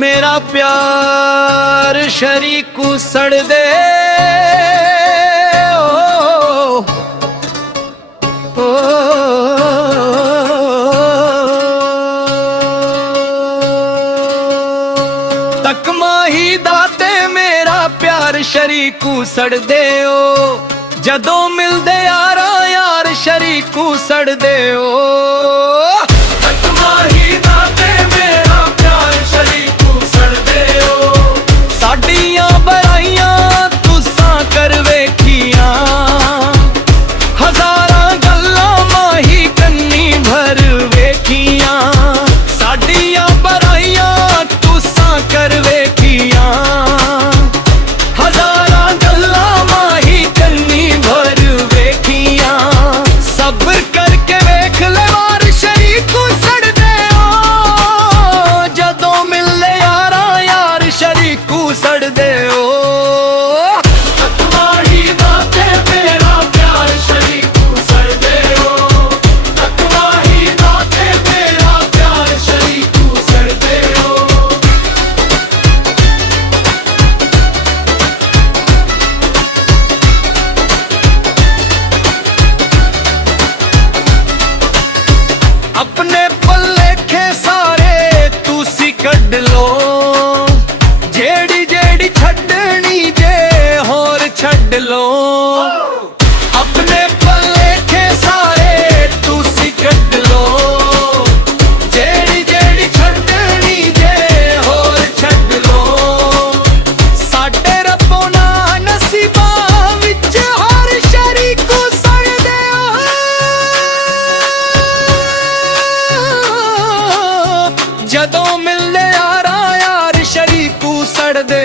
मेरा प्यार शरीकू सड़ दे तकमा ही दाते मेरा प्यार शरीकू सड़ दे जदों मिलदे यारा यार शरीकू सड़ दे तकमा ही दाते मेरा प्यार शरीकू सड़ दे साडियां बराइयां तुसां कर वेखियां हजारां गल्लां माही कन्नी भर वेखियां साडियां बराइयां तुसां कर वेखियां हजारां गल्लां माही कन्नी भर वेखियां सब्र करके वेख ले वार शरीकू सड़ दे जदों मिले यारा यार शरीकू सड़ दे अपने भलेखे सारे तुसी कढ लो जेड़ी जेड़ी छड्डनी जे होर छड्ड लो अपने भलेखे सारे तुसी कढ लो जेड़ी जेड़ी छड्डनी जे होर छड्ड लो साडे रब्बों ना नसीबां विच हर शरीकू सड़ दे जदों मिलदे यारा यार शरीकू सड़ दे